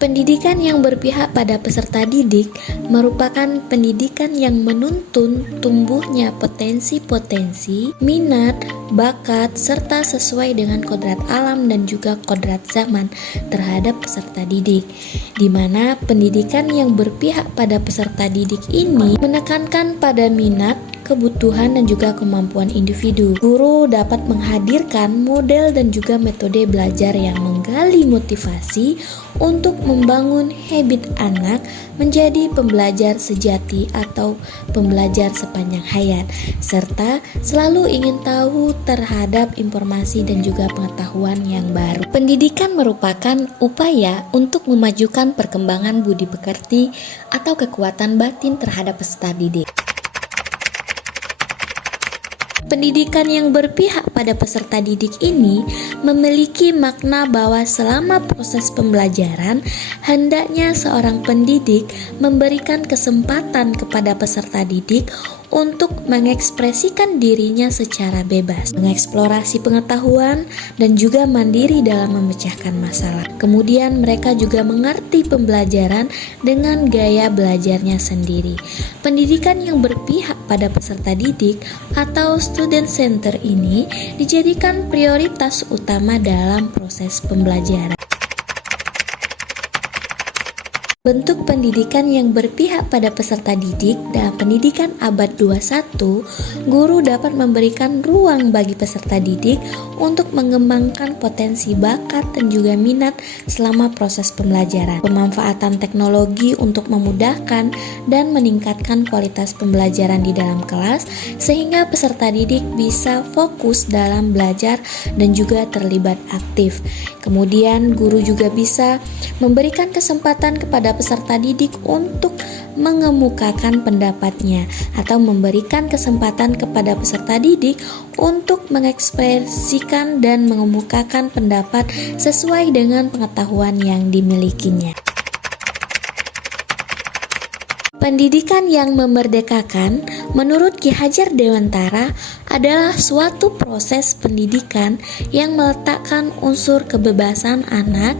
Pendidikan yang berpihak pada peserta didik merupakan pendidikan yang menuntun tumbuhnya potensi-potensi, minat, bakat, serta sesuai dengan kodrat alam dan juga kodrat zaman terhadap peserta didik, di mana pendidikan yang berpihak pada peserta didik ini menekankan pada minat, kebutuhan dan juga kemampuan individu. Guru dapat menghadirkan model dan juga metode belajar yang menggali motivasi untuk membangun habit anak menjadi pembelajar sejati atau pembelajar sepanjang hayat, serta selalu ingin tahu terhadap informasi dan juga pengetahuan yang baru. Pendidikan merupakan upaya untuk memajukan perkembangan budi pekerti atau kekuatan batin terhadap peserta didik. Pendidikan yang berpihak pada peserta didik ini memiliki makna bahwa selama proses pembelajaran, hendaknya seorang pendidik memberikan kesempatan kepada peserta didik untuk mengekspresikan dirinya secara bebas, mengeksplorasi pengetahuan, dan juga mandiri dalam memecahkan masalah. Kemudian mereka juga mengerti pembelajaran dengan gaya belajarnya sendiri. Pendidikan yang berpihak pada peserta didik atau student center ini dijadikan prioritas utama dalam proses pembelajaran. Bentuk pendidikan yang berpihak pada peserta didik dalam pendidikan abad 21, guru dapat memberikan ruang bagi peserta didik untuk mengembangkan potensi bakat dan juga minat selama proses pembelajaran. Pemanfaatan teknologi untuk memudahkan dan meningkatkan kualitas pembelajaran di dalam kelas sehingga peserta didik bisa fokus dalam belajar dan juga terlibat aktif. Kemudian guru juga bisa memberikan kesempatan kepada peserta didik untuk mengemukakan pendapatnya atau memberikan kesempatan kepada peserta didik untuk mengekspresikan dan mengemukakan pendapat sesuai dengan pengetahuan yang dimilikinya. Pendidikan yang memerdekakan menurut Ki Hajar Dewantara adalah suatu proses pendidikan yang meletakkan unsur kebebasan anak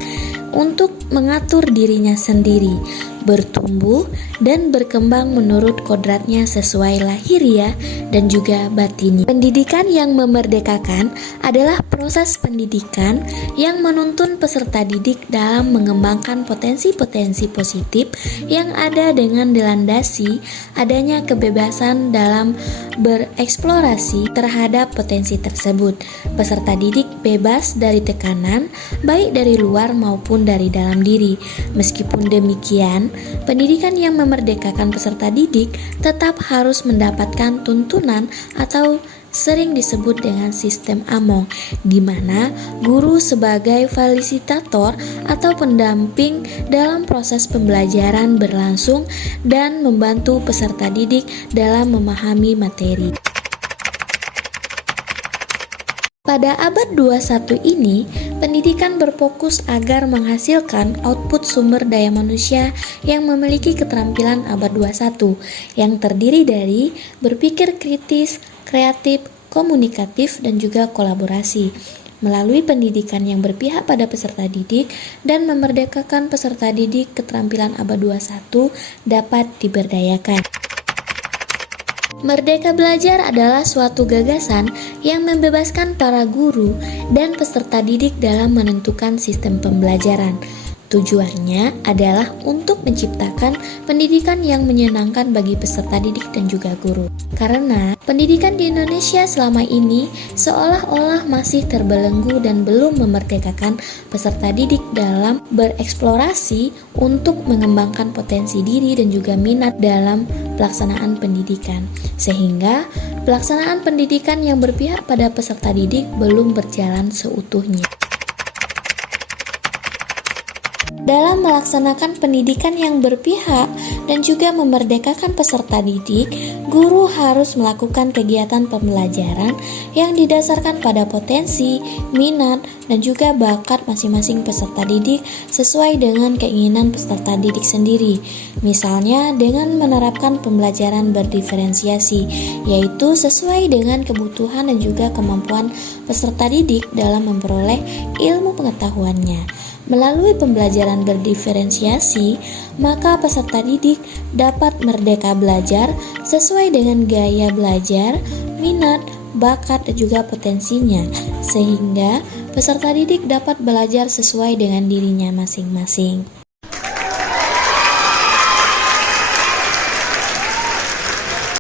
untuk mengatur dirinya sendiri, bertumbuh dan berkembang menurut kodratnya sesuai lahiriah dan juga batini. Pendidikan yang memerdekakan adalah proses pendidikan yang menuntun peserta didik dalam mengembangkan potensi-potensi positif yang ada dengan dilandasi adanya kebebasan dalam bereksplorasi terhadap potensi tersebut. Peserta didik bebas dari tekanan baik dari luar maupun dari dalam diri. Meskipun demikian, pendidikan yang memerdekakan peserta didik tetap harus mendapatkan tuntunan atau sering disebut dengan sistem Among, di mana guru sebagai fasilitator atau pendamping dalam proses pembelajaran berlangsung dan membantu peserta didik dalam memahami materi. Pada abad 21 ini, pendidikan berfokus agar menghasilkan output sumber daya manusia yang memiliki keterampilan abad 21 yang terdiri dari berpikir kritis, kreatif, komunikatif, dan juga kolaborasi. Melalui pendidikan yang berpihak pada peserta didik dan memerdekakan peserta didik, keterampilan abad 21 dapat diberdayakan. Merdeka Belajar adalah suatu gagasan yang membebaskan para guru dan peserta didik dalam menentukan sistem pembelajaran. Tujuannya adalah untuk menciptakan pendidikan yang menyenangkan bagi peserta didik dan juga guru. Karena pendidikan di Indonesia selama ini seolah-olah masih terbelenggu dan belum memerdekakan peserta didik dalam bereksplorasi untuk mengembangkan potensi diri dan juga minat dalam pelaksanaan pendidikan. Sehingga pelaksanaan pendidikan yang berpihak pada peserta didik belum berjalan seutuhnya. Dalam melaksanakan pendidikan yang berpihak dan juga memerdekakan peserta didik, guru harus melakukan kegiatan pembelajaran yang didasarkan pada potensi, minat, dan juga bakat masing-masing peserta didik sesuai dengan keinginan peserta didik sendiri. Misalnya dengan menerapkan pembelajaran berdiferensiasi, yaitu sesuai dengan kebutuhan dan juga kemampuan peserta didik dalam memperoleh ilmu pengetahuannya. Melalui pembelajaran berdiferensiasi, maka peserta didik dapat merdeka belajar sesuai dengan gaya belajar, minat, bakat, dan juga potensinya, sehingga peserta didik dapat belajar sesuai dengan dirinya masing-masing.